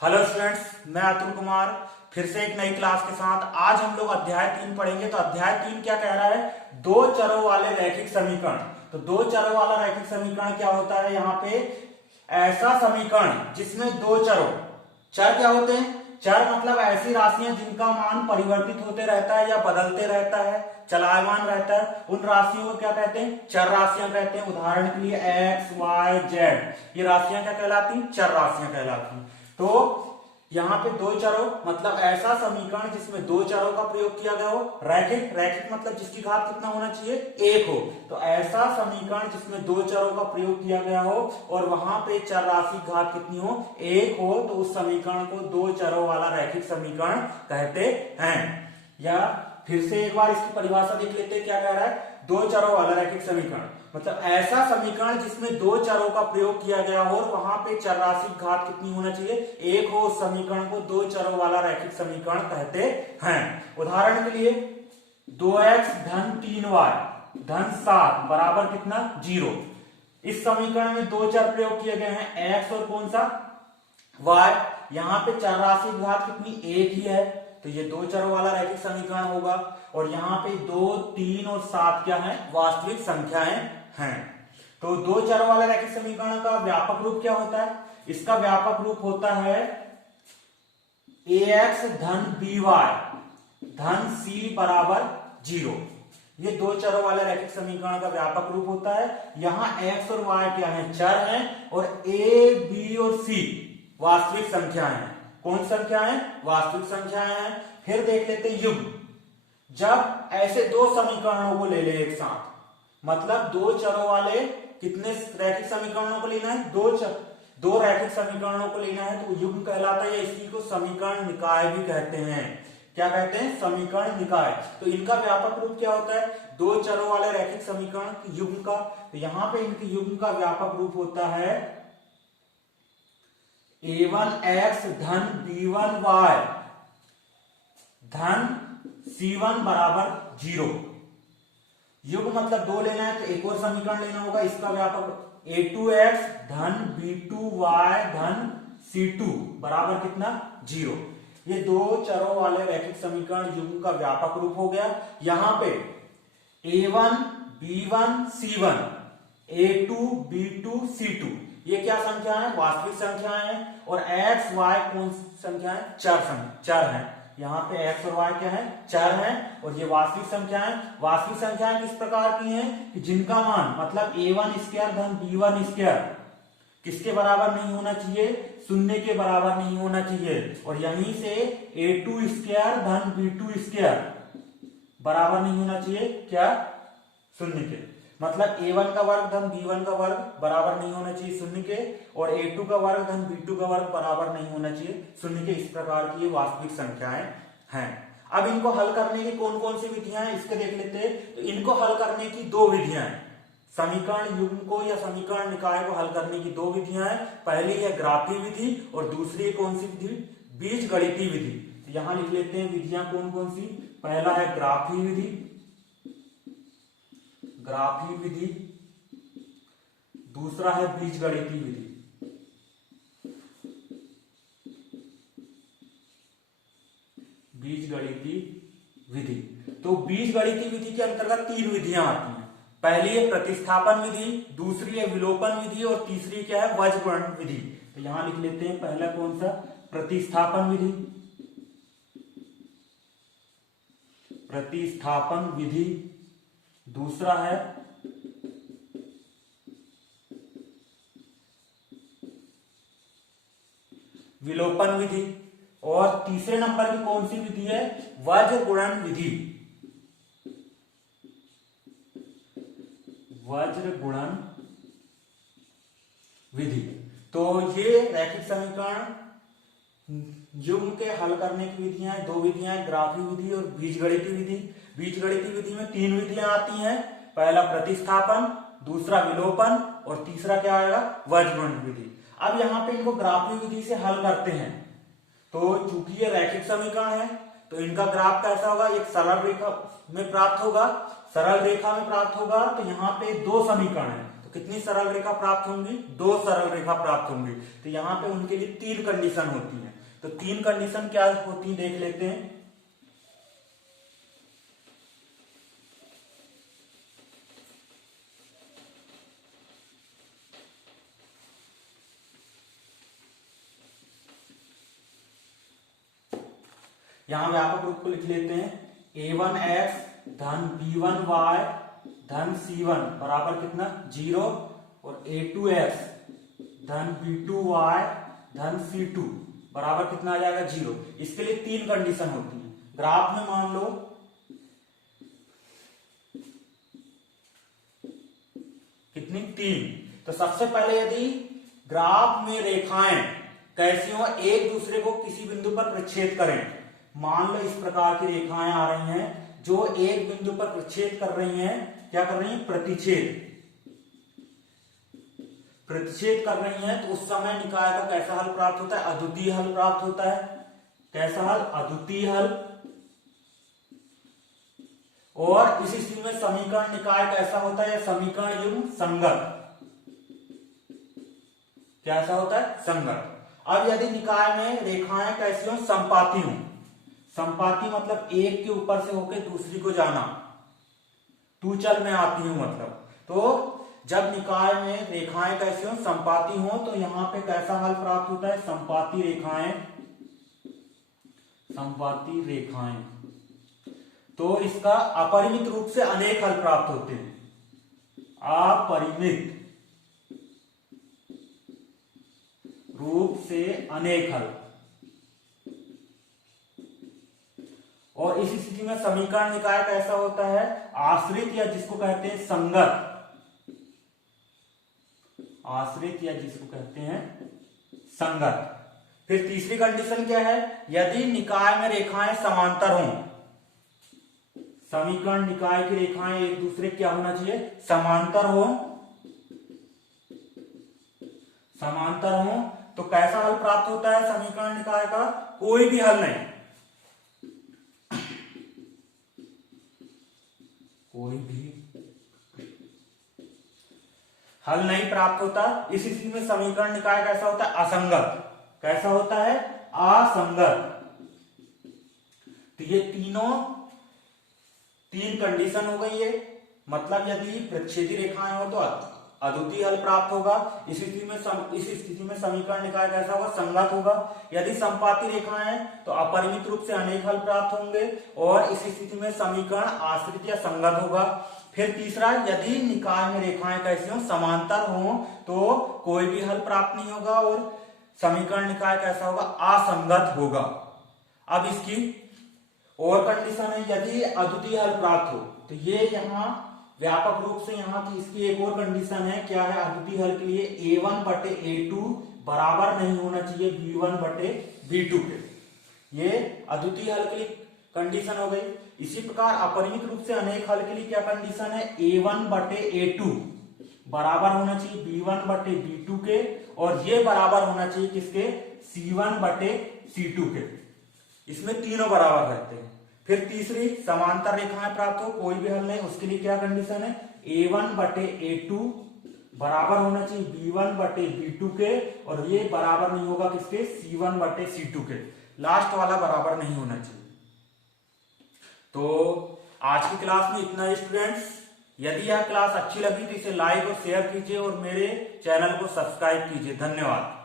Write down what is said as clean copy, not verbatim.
Hello students, मैं अतुल कुमार फिर से एक नई क्लास के साथ। आज हम लोग अध्याय 3 पढ़ेंगे। तो अध्याय 3 क्या कह रहा है? दो चरों वाले रैखिक समीकरण। तो दो चरों वाला रैखिक समीकरण क्या होता है? यहाँ पे ऐसा समीकरण जिसमें दो चरों, चर क्या होते हैं? चर मतलब ऐसी राशियां जिनका मान परिवर्तित होते रहता है या बदलते रहता है, चलायमान रहता है। उन राशियों को क्या कहते हैं? चर राशियां कहते हैं। उदाहरण के लिए एक्स वाई जेड, ये राशियां क्या कहलाती? चर राशियां कहलाती। तो यहाँ पे दो चरों मतलब ऐसा समीकरण जिसमें दो चरों का प्रयोग किया गया हो। रैखिक, रैखिक मतलब जिसकी घात कितना होना चाहिए? एक हो। तो ऐसा समीकरण जिसमें दो चरों का प्रयोग किया गया हो और वहां पे चर राशि घात कितनी हो? एक हो, तो उस समीकरण को दो चरों वाला रैखिक समीकरण कहते हैं। या फिर से एक बार इसकी परिभाषा देख लेते हैं, क्या कह रहा है? दो चरों वाला रैखिक समीकरण मतलब ऐसा समीकरण जिसमें दो चरों का प्रयोग किया गया हो और वहां पे चर राशि घात कितनी होना चाहिए? एक हो। उस समीकरण को दो चरों वाला रैखिक समीकरण कहते हैं। उदाहरण के लिए 2x धन 3y धन 7 बराबर कितना? 0। इस समीकरण में दो चर प्रयोग किए गए हैं, x और कौन सा? y। यहाँ पे चर राशि घात कितनी? एक ही है, तो ये दो चरों वाला रैखिक समीकरण होगा। और यहाँ पे 2, 3 और 7 क्या है? वास्तविक संख्याएं हैं। तो दो चरों वाले रैखिक समीकरण का व्यापक रूप क्या होता है? इसका व्यापक रूप होता है ax धन by धन c बराबर 0। ये दो चरों वाले रैखिक समीकरण का व्यापक रूप होता है। यहाँ x और y क्या है? चर हैं। और a, b और c वास्तविक संख्याएं हैं। कौन संख्याएं? वास्तविक संख्याएं हैं। फिर देख लेते हैं युग्म। जब ऐसे दो समीकरणों को ले ले एक साथ, मतलब दो चरों वाले कितने रैखिक समीकरणों को लेना है? दो रैखिक समीकरणों को लेना है, तो युग्म कहलाता है। इसी को समीकरण निकाय भी कहते हैं। क्या कहते हैं? समीकरण निकाय। तो इनका व्यापक रूप क्या होता है? दो चरों वाले रैखिक समीकरण युग्म का। तो यहां पे इनके युग्म का व्यापक रूप होता है a1x धन b1y धन c1 बराबर 0। युग्म मतलब दो लेना है, तो एक और समीकरण लेना होगा। इसका व्यापक a2x धन b2y धन c2 बराबर कितना? 0। ये दो चरों वाले रैखिक समीकरण युग्म का व्यापक रूप हो गया। यहां पे a1 b1 c1 a2 b2 c2 ये क्या संख्या है? वास्तविक संख्याएं हैं। और x y कौन संख्या है? चर है। यहाँ पे x और y क्या है? चर हैं। और ये वास्तविक संख्याएं। वास्तविक संख्याएं किस प्रकार की हैं? कि जिनका मान मतलब a1 स्क्वायर धन b1 स्क्वायर किसके बराबर नहीं होना चाहिए? शून्य के बराबर नहीं होना चाहिए। और यहीं से a2 स्क्वायर धन b2 स्क्वायर बराबर नहीं होना चाहिए क्या? शून्य के। मतलब a1 का वर्ग धन b1 का वर्ग बराबर नहीं होना चाहिए शून्य के, और a2 का वर्ग धन b2 का वर्ग बराबर नहीं होना चाहिए शून्य के। इस प्रकार की ये वास्तविक संख्याएं हैं। अब इनको हल करने की कौन कौन सी विधियां हैं, इसके देख लेते हैं। तो इनको हल करने की दो विधियां हैं। समीकरण युग्म को या समीकरण निकाय को हल करने की दो विधियां हैं। पहली है ग्राफी विधि और दूसरी कौन सी विधि? बीजगणितीय विधि। तो यहां लिख लेते हैं विधियां कौन कौन सी। पहला है ग्राफी विधि, दूसरा है बीजगणितीय विधि। तो बीजगणितीय विधि के अंतर्गत तीन विधियां आती हैं। पहली है प्रतिस्थापन विधि, दूसरी है विलोपन विधि और तीसरी क्या है? वज्रगुणन विधि। तो यहां लिख लेते हैं पहला कौन सा? प्रतिस्थापन विधि, दूसरा है विलोपन विधि, और तीसरे नंबर की कौन सी विधि है? वज्रगुणन विधि। तो ये रैखिक समीकरण युग्म के हल करने की विधियां हैं। दो विधियां हैं, ग्राफी विधि और बीजगणितीय विधि। बीजगणितीय विधि में तीन विधियां आती हैं। पहला प्रतिस्थापन, दूसरा विलोपन और तीसरा क्या आएगा? वज्रगुणन विधि। अब यहाँ पे इनको ग्राफी विधि से हल करते हैं। तो चूंकि ये रैखिक समीकरण है, तो इनका ग्राफ कैसा होगा? एक सरल रेखा में प्राप्त होगा। तो यहाँ पे दो समीकरण है, तो कितनी सरल रेखा प्राप्त होंगी? 2 सरल रेखा प्राप्त होंगी। तो यहाँ पे उनके लिए 3 कंडीशन होती है। तो 3 कंडीशन क्या होती है देख लेते हैं। यहां व्यापक रूप को लिख लेते हैं। a1x धन b1y धन c1 बराबर कितना 0 और a2x धन b2y धन c2 बराबर कितना आ जाएगा 0। इसके लिए 3 कंडीशन होती है। ग्राफ में मान लो कितनी 3। तो सबसे पहले यदि ग्राफ में रेखाएं कैसी हो, एक दूसरे को किसी बिंदु पर प्रच्छेद करें। मान लो इस प्रकार की रेखाएं आ रही हैं जो एक बिंदु पर प्रच्छेद कर रही हैं। क्या कर रही हैं? प्रतिच्छेद कर रही हैं। तो उस समय निकाय का कैसा हल प्राप्त होता है? अद्वितीय हल प्राप्त होता है। कैसा हल? अद्वितीय हल। और इस स्थिति में समीकरण निकाय कैसा होता है? समीकरण युग्म संगत। कैसा होता है? संगत। अब यदि निकाय में रेखाएं कैसी हो? संपाती हो। संपाती मतलब एक के ऊपर से होकर दूसरी को जाना, तू चल में आती हूं मतलब। तो जब निकाय में रेखाएं कैसी हो? संपाती हो। तो यहां पे कैसा हल प्राप्त होता है? संपाती रेखाएं। संपाती रेखाएं। तो इसका अपरिमित रूप से अनेक हल प्राप्त होते हैं। अपरिमित रूप से अनेक हल। और इस स्थिति में समीकरण निकाय कैसा होता है? आश्रित या जिसको कहते हैं संगत। आश्रित या जिसको कहते हैं संगत। फिर तीसरी कंडीशन क्या है? यदि निकाय में रेखाएं समांतर हों। समीकरण निकाय की रेखाएं एक दूसरे क्या होना चाहिए? समांतर हो। समांतर हो तो कैसा हल प्राप्त होता है समीकरण निकाय का? कोई भी हल नहीं। कोई भी हल नहीं प्राप्त होता। इस स्थिति में समीकरण निकाय कैसा होता है? असंगत। कैसा होता है? असंगत। तो ये तीन कंडीशन हो गई है। मतलब यदि प्रच्छेदी रेखाएं हो तो अद्वितीय हल प्राप्त होगा। इस स्थिति में समीकरण निकाय कैसा होगा? संगत होगा। यदि संपाती रेखाएं हैं तो अपरिमित रूप से अनेक हल प्राप्त होंगे। और इस स्थिति में समीकरण आश्रित या संगत होगा। फिर तीसरा, यदि निकाय में रेखाएं कैसी हो? समांतर हो तो कोई भी हल प्राप्त नहीं होगा और समीकरण निकाय कैसा होगा? असंगत होगा। अब इसकी और कंडीशन है, यदि अद्वितीय हल प्राप्त हो तो ये यहाँ व्यापक रूप से यहाँ की इसकी एक और कंडीशन है। क्या है अद्वितीय हल के लिए? a1 बटे a2 बराबर नहीं होना चाहिए b1 बटे b2 के। ये अद्वितीय हल के लिए कंडीशन हो गई। इसी प्रकार अपरिमित रूप से अनेक हल के लिए क्या कंडीशन है? a1 बटे a2 बराबर होना चाहिए b1 बटे b2 के। और ये बराबर होना चाहिए किसके? c1 बटे c2 के। इसमें तीनों बराबर रहते हैं। फिर तीसरी, समांतर रेखाएं प्राप्त हो, कोई भी हल नहीं, उसके लिए क्या कंडीशन है? a1 बटे a2 बराबर होना चाहिए b1 बटे b2 के। और ये बराबर नहीं होगा किसके? c1 बटे c2 के। लास्ट वाला बराबर नहीं होना चाहिए। तो आज की क्लास में इतना ही स्टूडेंट्स। यदि यह क्लास अच्छी लगी तो इसे लाइक और शेयर कीजिए और मेरे चैनल को सब्सक्राइब कीजिए। धन्यवाद।